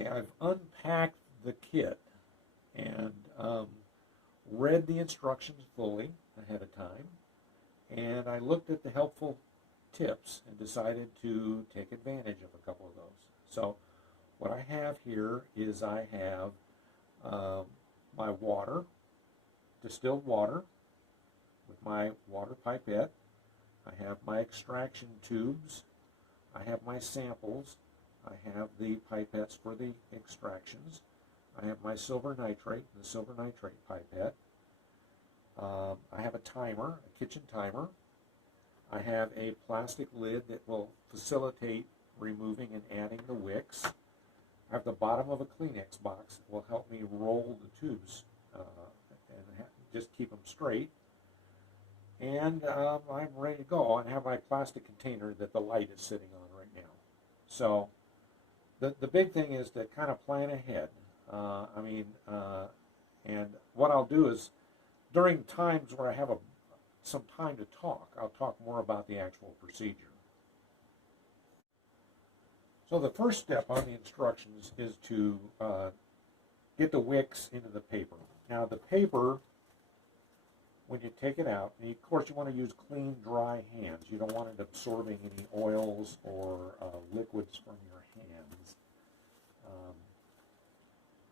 Okay, I've unpacked the kit and read the instructions fully ahead of time, and I looked at the helpful tips and decided to take advantage of a couple of those. So what I have here is I have my water, distilled water, with my water pipette. I have my extraction tubes. I have my samples. I have the pipettes for the extractions. I have my silver nitrate, the silver nitrate pipette. I have a timer, a kitchen timer. I have a plastic lid that will facilitate removing and adding the wicks. I have the bottom of a Kleenex box that will help me roll the tubes and just keep them straight. And I'm ready to go. And I have my plastic container that the light is sitting on right now. So the big thing is to kind of plan ahead. And what I'll do is during times where I have some time to talk, I'll talk more about the actual procedure. So the first step on the instructions is to get the wicks into the paper. Now the paper, when you take it out, and of course you want to use clean, dry hands. You don't want it absorbing any oils or liquids from your hands.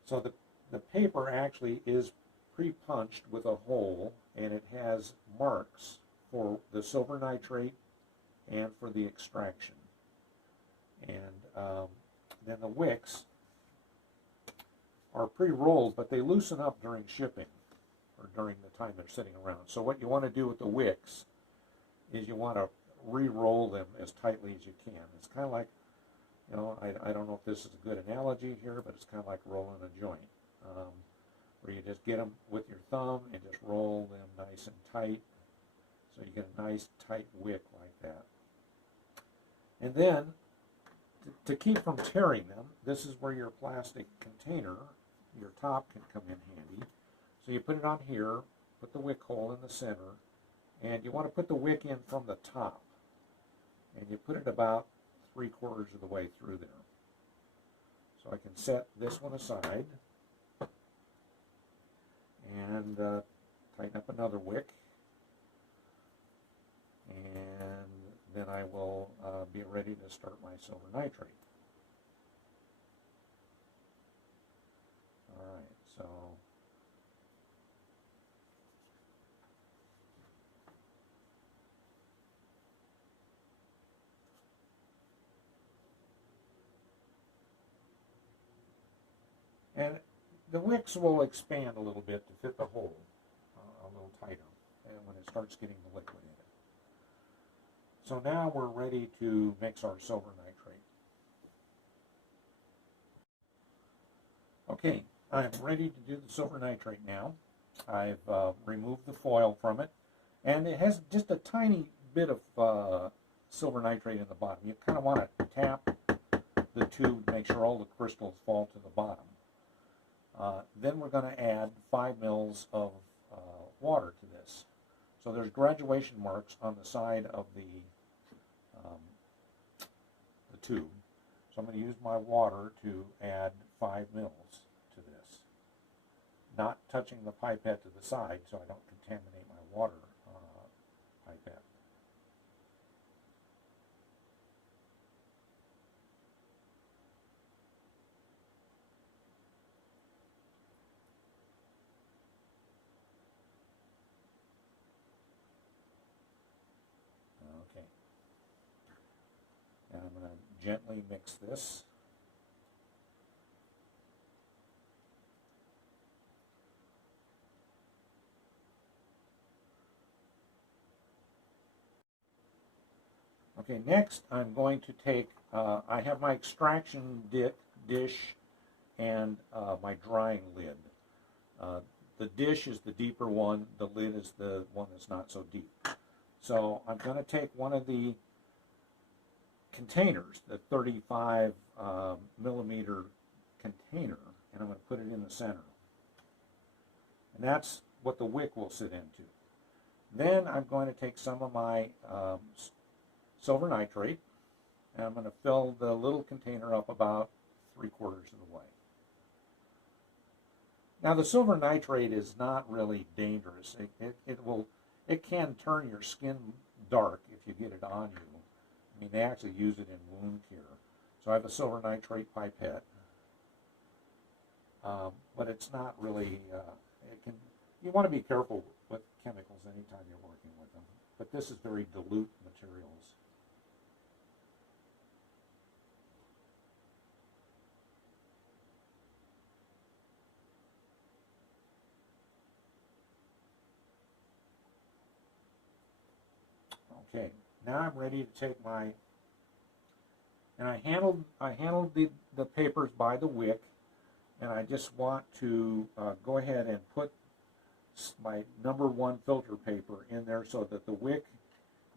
So the paper actually is pre-punched with a hole, and it has marks for the silver nitrate and for the extraction. And then the wicks are pre-rolled, but they loosen up during shipping or during the time they're sitting around. So what you want to do with the wicks is you want to re-roll them as tightly as you can. It's kind of like, you know, I don't know if this is a good analogy here, but it's kind of like rolling a joint, where you just get them with your thumb and just roll them nice and tight, so you get a nice tight wick like that. And then, to keep from tearing them, this is where your plastic container, your top, can come in handy. So you put it on here, put the wick hole in the center, and you want to put the wick in from the top. And you put it about 3/4 of the way through there. So I can set this one aside and tighten up another wick, and then I will be ready to start my silver nitrate. Alright, so and the wicks will expand a little bit to fit the hole a little tighter and when it starts getting the liquid in it. So now we're ready to mix our silver nitrate. Okay, I'm ready to do the silver nitrate now. I've removed the foil from it, and it has just a tiny bit of silver nitrate in the bottom. You kind of want to tap the tube to make sure all the crystals fall to the bottom. Then we're going to add 5 mils of water to this. So there's graduation marks on the side of the tube. So I'm going to use my water to add 5 mils to this. Not touching the pipette to the side so I don't contaminate my water pipette. Okay. And I'm going to gently mix this. Okay, next I'm going to take, I have my extraction dish and my drying lid. The dish is the deeper one, the lid is the one that's not so deep. So I'm going to take one of the containers, the 35 millimeter container, and I'm going to put it in the center. And that's what the wick will sit into. Then I'm going to take some of my silver nitrate, and I'm going to fill the little container up about 3/4 of the way. Now the silver nitrate is not really dangerous. It can turn your skin dark if you get it on you. I mean, they actually use it in wound care. So I have a silver nitrate pipette, but it's not really. You want to be careful with chemicals anytime you're working with them. But this is very dilute materials. Okay, now I'm ready to take my, and I handled the papers by the wick, and I just want to go ahead and put my #1 filter paper in there so that the wick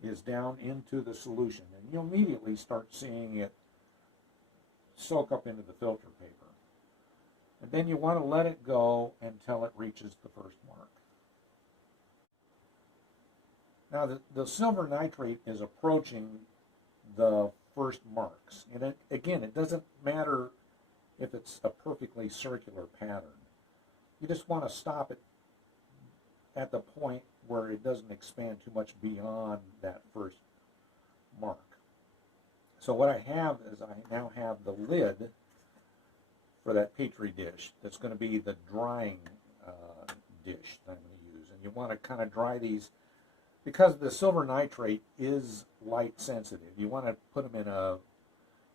is down into the solution, and you'll immediately start seeing it soak up into the filter paper. And then you want to let it go until it reaches the first mark. Now the silver nitrate is approaching the first marks. And again, it doesn't matter if it's a perfectly circular pattern. You just want to stop it at the point where it doesn't expand too much beyond that first mark. So what I have is I now have the lid for that Petri dish. That's going to be the drying dish that I'm going to use. And you want to kind of dry these, because the silver nitrate is light sensitive. You want to put them in a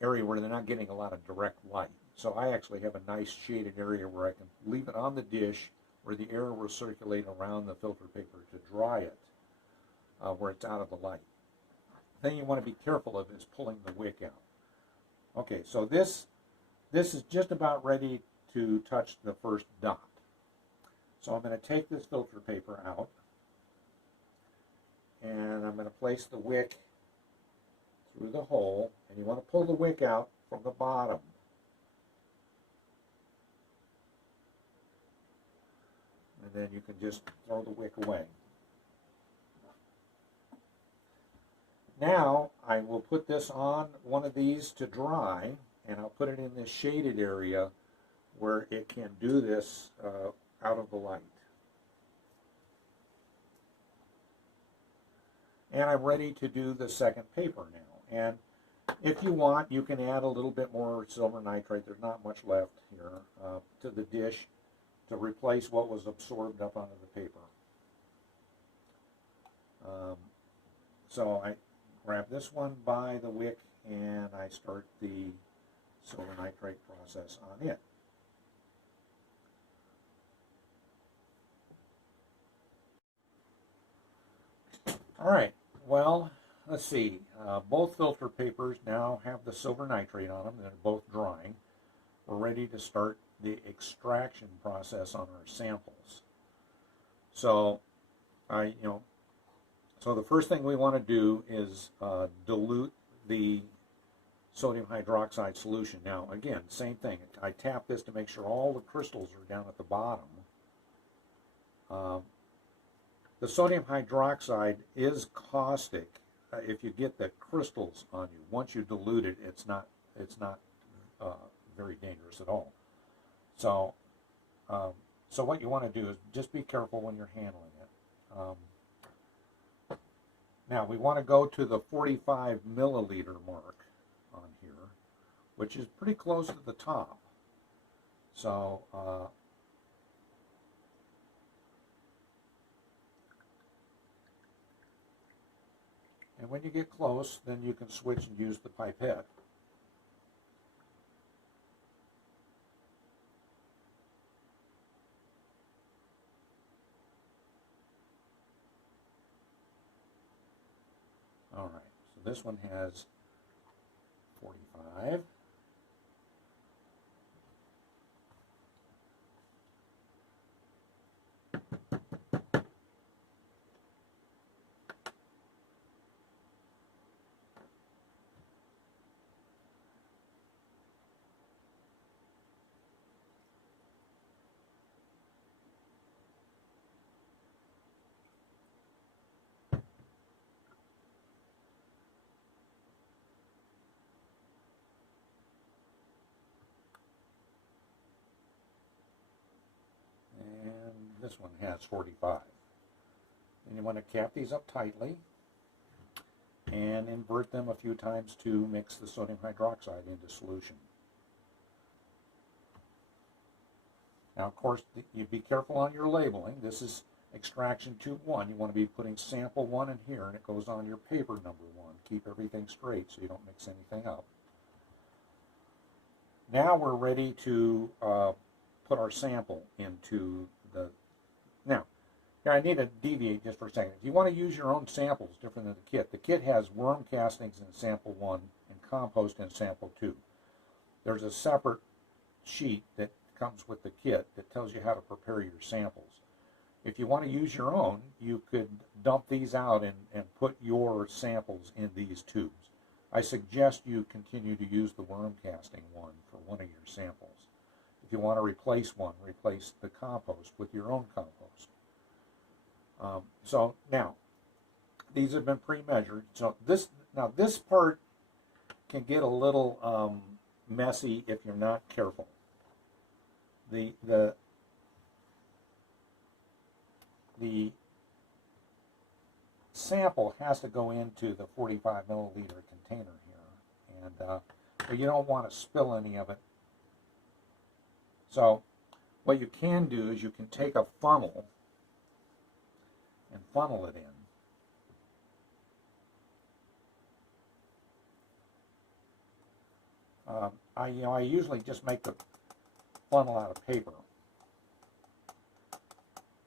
area where they're not getting a lot of direct light. So I actually have a nice shaded area where I can leave it on the dish where the air will circulate around the filter paper to dry it, where it's out of the light. Thing you want to be careful of is pulling the wick out. Okay, so this is just about ready to touch the first dot. So I'm going to take this filter paper out, and I'm going to place the wick through the hole, and you want to pull the wick out from the bottom. And then you can just throw the wick away. Now I will put this on one of these to dry, and I'll put it in this shaded area where it can do this out of the light. And I'm ready to do the second paper now. And if you want, you can add a little bit more silver nitrate. There's not much left here to the dish to replace what was absorbed up onto the paper. So I grab this one by the wick and I start the silver nitrate process on it. All right, well, let's see. Both filter papers now have the silver nitrate on them. They're both drying. We're ready to start the extraction process on our samples. So, so the first thing we want to do is dilute the sodium hydroxide solution. Now, again, same thing. I tap this to make sure all the crystals are down at the bottom. The sodium hydroxide is caustic if you get the crystals on you. Once you dilute it, it's not very dangerous at all. So, so what you want to do is just be careful when you're handling it. Now we want to go to the 45 milliliter mark on here, which is pretty close to the top. So, and when you get close, then you can switch and use the pipette. All right, so this one has 45. this one has 45. And you want to cap these up tightly and invert them a few times to mix the sodium hydroxide into solution. Now, of course, you be careful on your labeling. This is extraction tube 1. You want to be putting sample 1 in here, and it goes on your paper number 1. Keep everything straight so you don't mix anything up. Now we're ready to put our sample into the... Now, here I need to deviate just for a second. If you want to use your own samples different than the kit has worm castings in sample 1 and compost in sample 2. There's a separate sheet that comes with the kit that tells you how to prepare your samples. If you want to use your own, you could dump these out and put your samples in these tubes. I suggest you continue to use the worm casting one for one of your samples. If you want to replace one, replace the compost with your own compost. So now, these have been pre-measured. So this part can get a little messy if you're not careful. The sample has to go into the 45 milliliter container here, and but you don't want to spill any of it. So what you can do is you can take a funnel and funnel it in. I usually just make the funnel out of paper,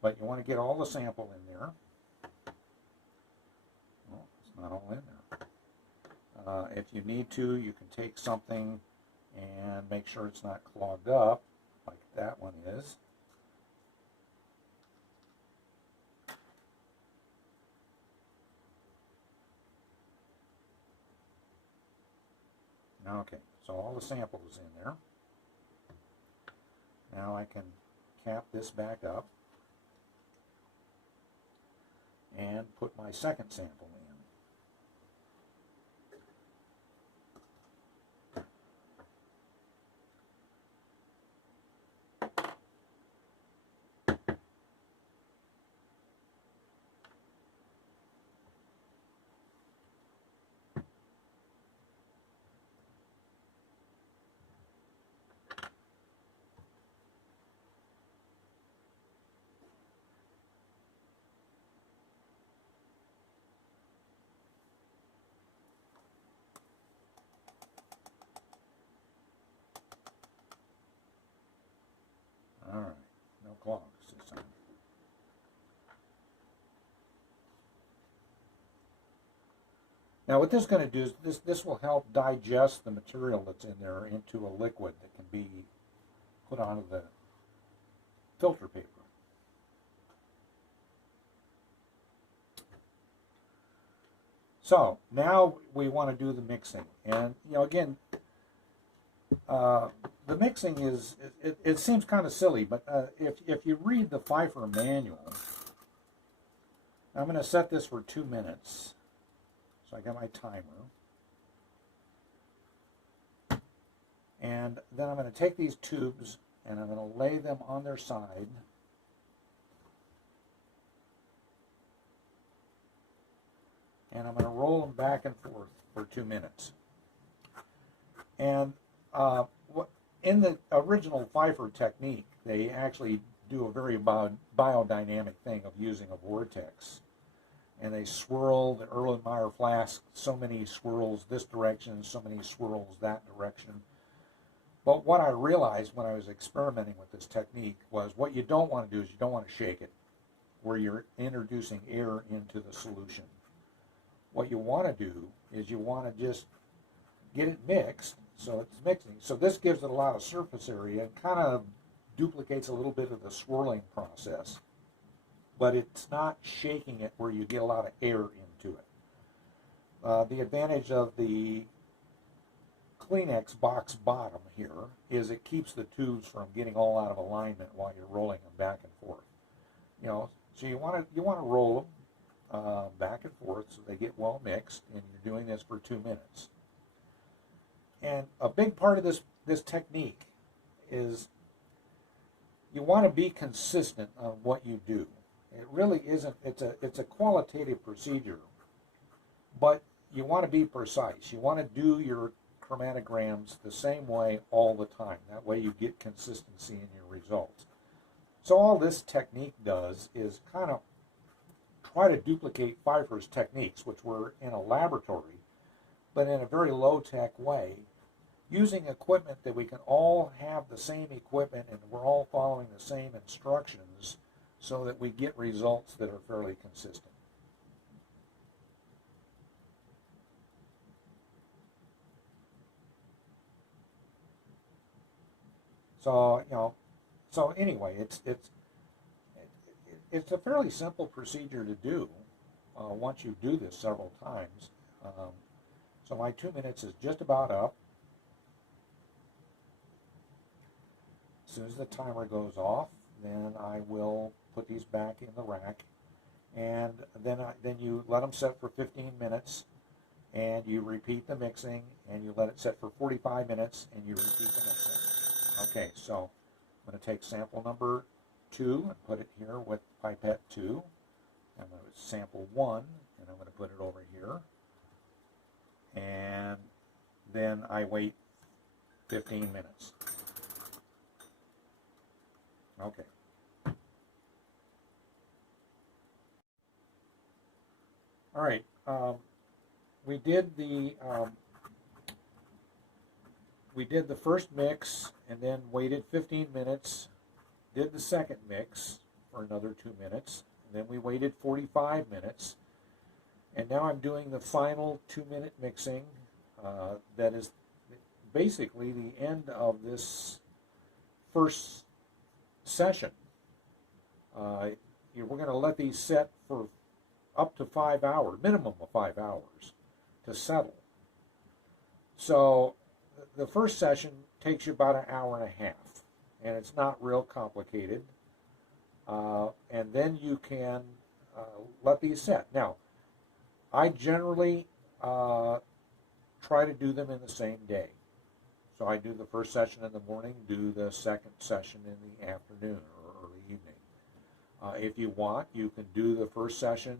but you want to get all the sample in there. Well, it's not all in there. If you need to, you can take something and make sure it's not clogged up, like that one is. Okay, so all the sample is in there. Now I can cap this back up and put my second sample in. All right, no clogs this time. Now what this is going to do is this will help digest the material that's in there into a liquid that can be put onto the filter paper. So now we want to do the mixing, and again, the mixing is, it seems kind of silly, but if you read the Pfeiffer manual, I'm going to set this for 2 minutes. So I got my timer. And then I'm going to take these tubes and I'm going to lay them on their side. And I'm going to roll them back and forth for 2 minutes. And in the original Pfeiffer technique, they actually do a very biodynamic thing of using a vortex. And they swirl the Erlenmeyer flask, so many swirls this direction, so many swirls that direction. But what I realized when I was experimenting with this technique was what you don't want to do is you don't want to shake it, where you're introducing air into the solution. What you want to do is you want to just get it mixed, so it's mixing. So this gives it a lot of surface area and kind of duplicates a little bit of the swirling process. But it's not shaking it where you get a lot of air into it. The advantage of the Kleenex box bottom here is it keeps the tubes from getting all out of alignment while you're rolling them back and forth. So you want to roll them back and forth so they get well mixed, and you're doing this for 2 minutes. And a big part of this technique is you want to be consistent on what you do. It really isn't, it's a qualitative procedure, but you want to be precise. You want to do your chromatograms the same way all the time. That way you get consistency in your results. So all this technique does is kind of try to duplicate Pfeiffer's techniques, which were in a laboratory, but in a very low-tech way, using equipment that we can all have the same equipment and we're all following the same instructions so that we get results that are fairly consistent. So, so anyway, it's a fairly simple procedure to do once you do this several times. So my 2 minutes is just about up. As soon as the timer goes off, then I will put these back in the rack, and then you let them set for 15 minutes, and you repeat the mixing, and you let it set for 45 minutes, and you repeat the mixing. Okay, so I'm going to take sample number 2 and put it here with pipette 2. I'm going to sample 1, and I'm going to put it over here. And then I wait 15 minutes. Okay. All right. We did the first mix and then waited 15 minutes. Did the second mix for another 2 minutes. And then we waited 45 minutes. And now I'm doing the final 2-minute mixing. That is basically the end of this first session. We're going to let these set for up to 5 hours, minimum of 5 hours, to settle. So the first session takes you about an hour and a half, and it's not real complicated. And then you can let these set. Now, I generally try to do them in the same day. So I do the first session in the morning, do the second session in the afternoon or early evening. If you want, you can do the first session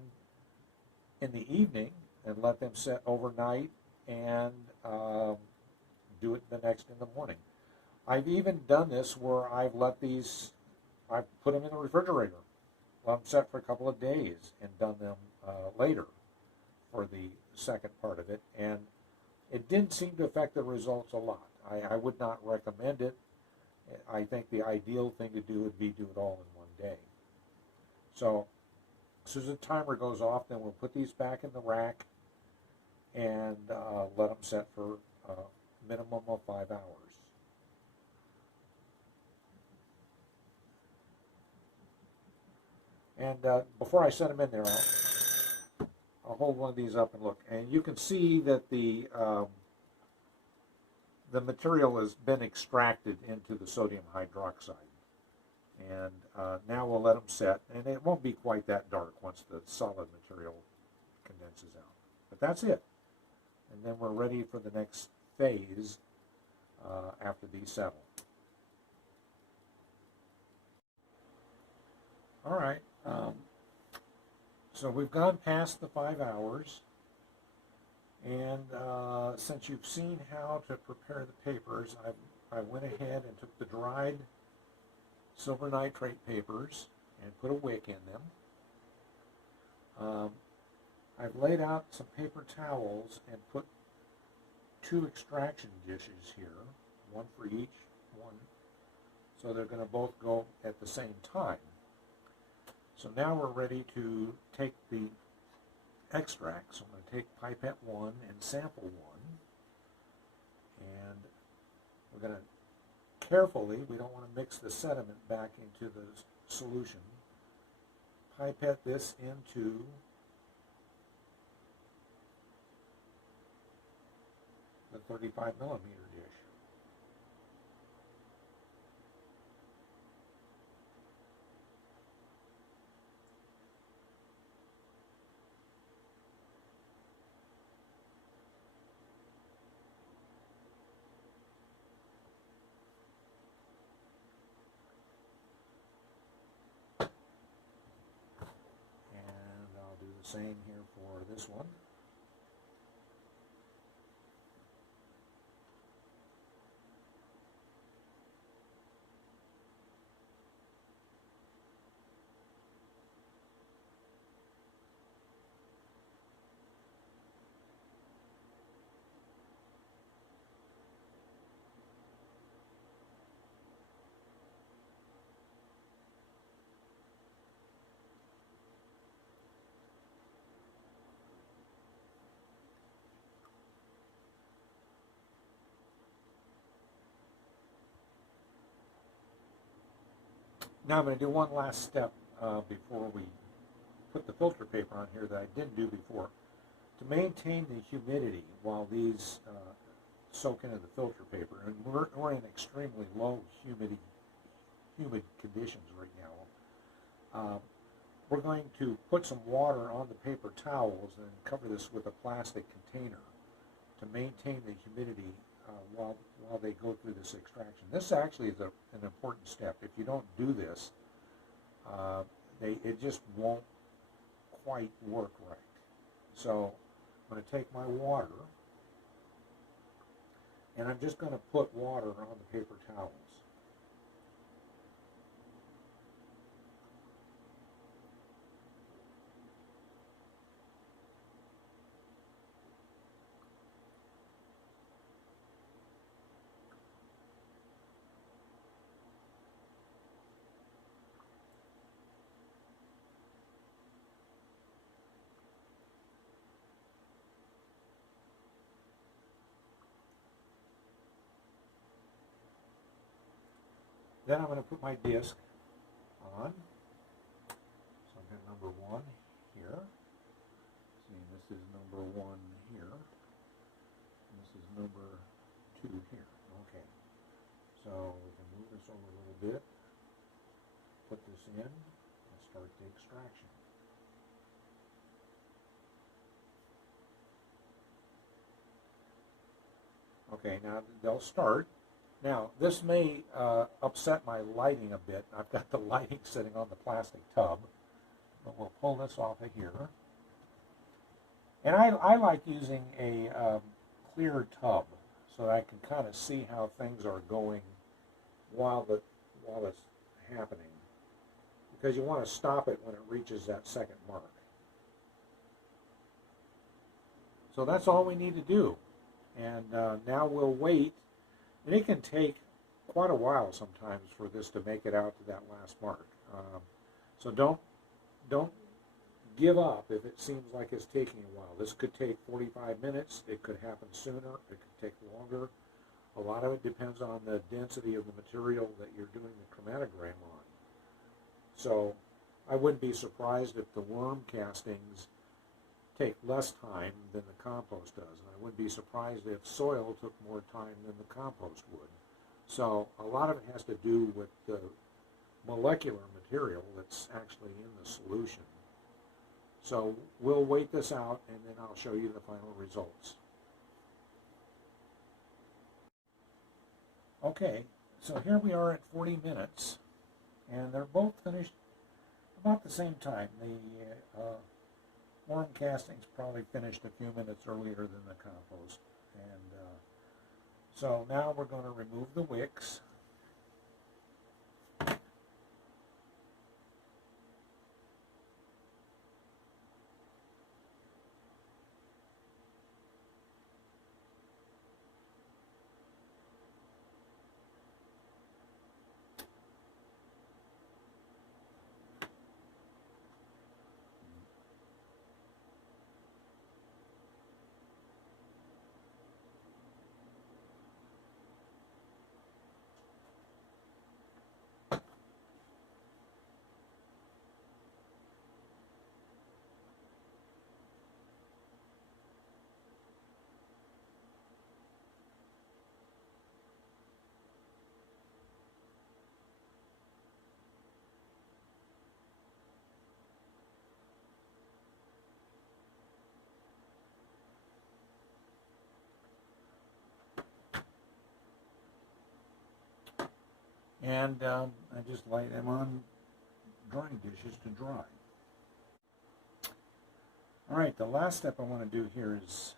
in the evening and let them set overnight and do it the next in the morning. I've even done this where I've put them in the refrigerator, let them set for a couple of days, and done them later for the second part of it, and it didn't seem to affect the results a lot. I would not recommend it. I think the ideal thing to do would be do it all in one day. So as soon as the timer goes off, then we'll put these back in the rack and let them set for a minimum of 5 hours. And before I set them in there, I'll hold one of these up and look. And you can see that the material has been extracted into the sodium hydroxide. And now we'll let them set. And it won't be quite that dark once the solid material condenses out. But that's it. And then we're ready for the next phase after these settle. All right. So we've gone past the 5 hours, and since you've seen how to prepare the papers, I went ahead and took the dried silver nitrate papers and put a wick in them. I've laid out some paper towels and put 2 extraction dishes here, one for each one, so they're going to both go at the same time. So now we're ready to take the extract. So I'm going to take pipette 1 and sample 1. And we're going to carefully, we don't want to mix the sediment back into the solution, pipette this into the 35 millimeter dish. same here for this one. Now I'm going to do one last step before we put the filter paper on here that I didn't do before. To maintain the humidity while these soak into the filter paper, and we're in extremely low humid conditions right now, we're going to put some water on the paper towels and cover this with a plastic container to maintain the humidity while they go through this extraction. This actually is an important step. If you don't do this, it just won't quite work right. So I'm going to take my water, and I'm just going to put water on the paper towels. Then I'm going to put my disc on. So I've got number 1 here. See, this is number 1 here. And this is number 2 here. Okay. So we can move this over a little bit, put this in, and start the extraction. Okay, now they'll start. Now, this may upset my lighting a bit. I've got the lighting sitting on the plastic tub, but we'll pull this off of here. And I like using a clear tub so that I can kind of see how things are going while it's happening, because you want to stop it when it reaches that second mark. So that's all we need to do. And now we'll wait. And it can take quite a while sometimes for this to make it out to that last mark. So don't give up if it seems like it's taking a while. This could take 45 minutes. It could happen sooner. It could take longer. A lot of it depends on the density of the material that you're doing the chromatogram on. So I wouldn't be surprised if the worm castings take less time than the compost does. And I wouldn't be surprised if soil took more time than the compost would. So a lot of it has to do with the molecular material that's actually in the solution. So we'll wait this out, and then I'll show you the final results. Okay, so here we are at 40 minutes, and they're both finished about the same time. The worm castings probably finished a few minutes earlier than the compost. And so now we're going to remove the wicks. And I just lay them on drying dishes to dry. All right, the last step I want to do here is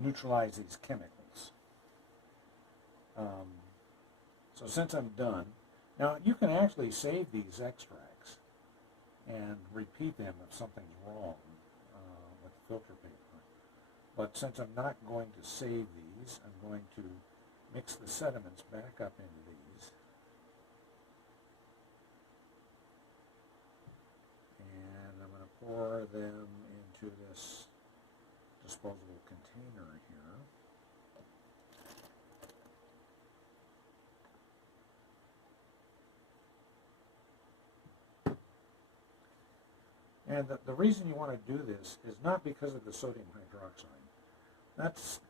neutralize these chemicals. So since I'm done, now you can actually save these extracts and repeat them if something's wrong with the filter paper. But since I'm not going to save these, I'm going to mix the sediments back up into these. And I'm going to pour them into this disposable container here. And the reason you want to do this is not because of the sodium hydroxide. That's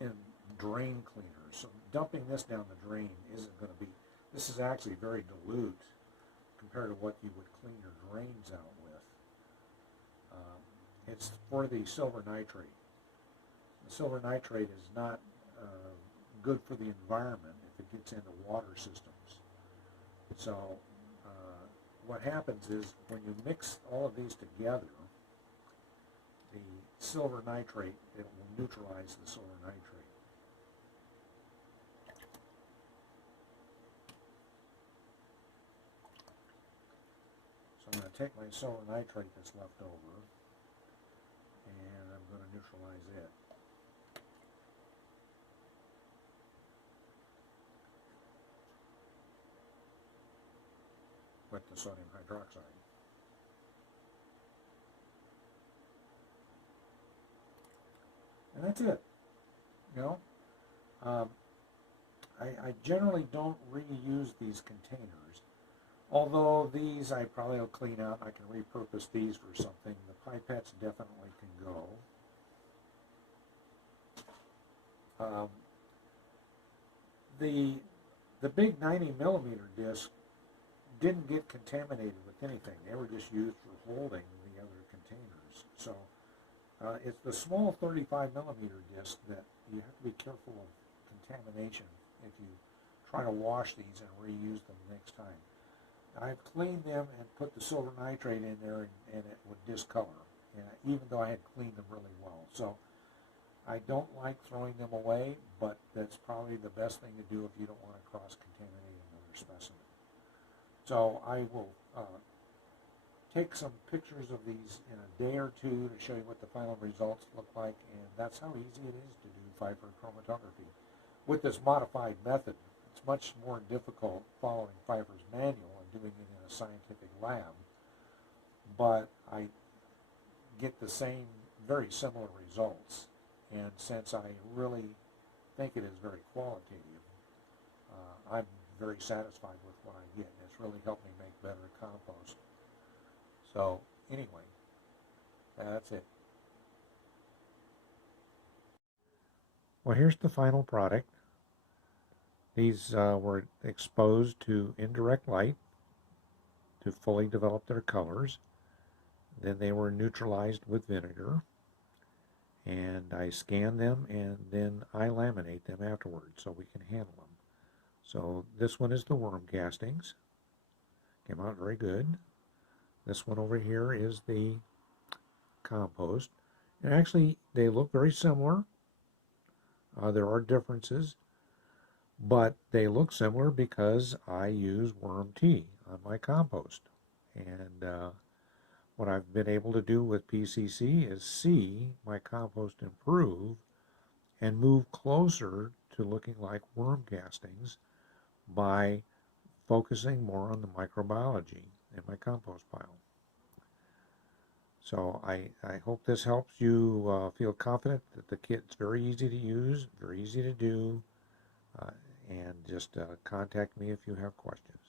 in drain cleaners. So dumping this down the drain isn't going to be, this is actually very dilute compared to what you would clean your drains out with. It's for the silver nitrate. The silver nitrate is not good for the environment if it gets into water systems. So what happens is when you mix all of these together, the silver nitrate, it will neutralize the silver nitrate. So I'm going to take my silver nitrate that's left over and I'm going to neutralize it. With the sodium hydroxide. And that's it. You know, I generally don't reuse these containers. Although these I probably will clean out. I can repurpose these for something. The pipettes definitely can go. The big 90 millimeter disc didn't get contaminated with anything. They were just used for holding the other containers. So it's the small 35 millimeter disc that you have to be careful of contamination if you try to wash these and reuse them next time. I've cleaned them and put the silver nitrate in there and it would discolor, even though I had cleaned them really well. So I don't like throwing them away, but that's probably the best thing to do if you don't want to cross-contaminate another specimen. So I will take some pictures of these in a day or two to show you what the final results look like, and that's how easy it is to do Pfeiffer chromatography. With this modified method, it's much more difficult following Pfeiffer's manual and doing it in a scientific lab, but I get the same, very similar results, and since I really think it is very qualitative, I'm very satisfied with what I get, and it's really helped me make better compost. So anyway, that's it. Well, here's the final product. These were exposed to indirect light to fully develop their colors. Then they were neutralized with vinegar, and I scan them and then I laminate them afterwards so we can handle them. So this one is the worm castings. Came out very good. This one over here is the compost. And actually, they look very similar. There are differences, but they look similar because I use worm tea on my compost. And what I've been able to do with PCC is see my compost improve and move closer to looking like worm castings by focusing more on the microbiology in my compost pile. So I hope this helps you feel confident that the kit's very easy to use, very easy to do, and just contact me if you have questions.